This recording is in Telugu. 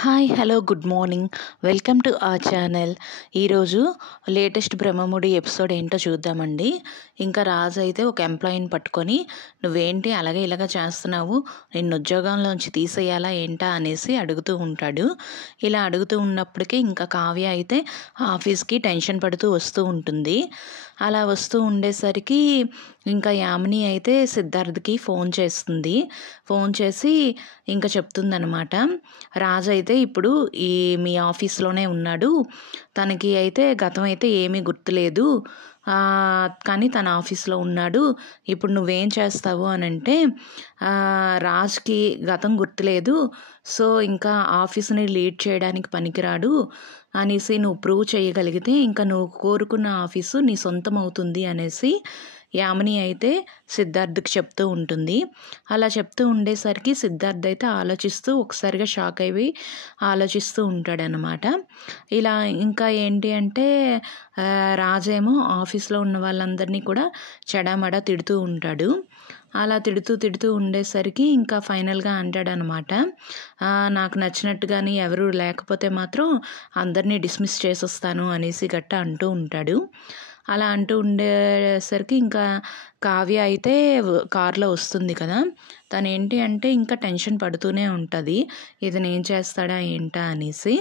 Hi hello good morning. Welcome to our channel. ఈరోజు లేటెస్ట్ బ్రహ్మముడి ఎపిసోడ్ ఏంటో చూద్దామండి. ఇంకా రాజు అయితే ఒక ఎంప్లాయీని పట్టుకొని, నువ్వేంటి అలాగే ఇలాగ చేస్తున్నావు, నిన్ను ఉద్యోగంలోంచి తీసేయాలా ఏంటా అనేసి అడుగుతూ ఉంటాడు. ఇలా అడుగుతూ ఉన్నప్పటికీ ఇంకా కావ్య అయితే ఆఫీస్కి టెన్షన్ పడుతూ వస్తూ ఉంటుంది. అలా వస్తూ ఉండేసరికి ఇంకా యామిని అయితే సిద్ధార్థ్కి ఫోన్ చేస్తుంది. ఫోన్ చేసి ఇంకా చెప్తుందనమాట, రాజు అయితే ఇప్పుడు మీ ఆఫీస్లోనే ఉన్నాడు, తనకి అయితే గతం అయితే ఏమీ గుర్తులేదు, కానీ తన ఆఫీస్లో ఉన్నాడు. ఇప్పుడు నువ్వేం చేస్తావు అని అంటే, రాజ్కి గతం గుర్తులేదు, సో ఇంకా ఆఫీస్ని లీడ్ చేయడానికి పనికిరాడు అనేసి నువ్వు ప్రూవ్ చేయగలిగితే ఇంకా నువ్వు కోరుకున్న ఆఫీసు నీ సొంతం అవుతుంది అనేసి యామిని అయితే సిద్ధార్థ్కి చెప్తూ ఉంటుంది. అలా చెప్తూ ఉండేసరికి సిద్ధార్థ్ అయితే ఆలోచిస్తూ ఒకసారిగా షాక్ అయ్యి ఆలోచిస్తూ ఉంటాడనమాట. ఇలా ఇంకా ఏంటి అంటే, రాజేమో ఆఫీస్లో ఉన్న వాళ్ళందరినీ కూడా చెడామడా తిడుతూ ఉంటాడు. అలా తిడుతూ ఉండేసరికి ఇంకా ఫైనల్గా అంటాడనమాట, నాకు నచ్చినట్టుగాని ఎవరు లేకపోతే మాత్రం అందరినీ డిస్మిస్ చేసేస్తాను అనేసి గట్ట అంటూ ఉంటాడు. అలా అంటూ ఉండేసరికి ఇంకా కావ్య అయితే కారులో వస్తుంది కదా, తను ఏంటి అంటే ఇంకా టెన్షన్ పడుతూనే ఉంటుంది, ఇతను ఏం చేస్తాడా ఏంటా అనేసి.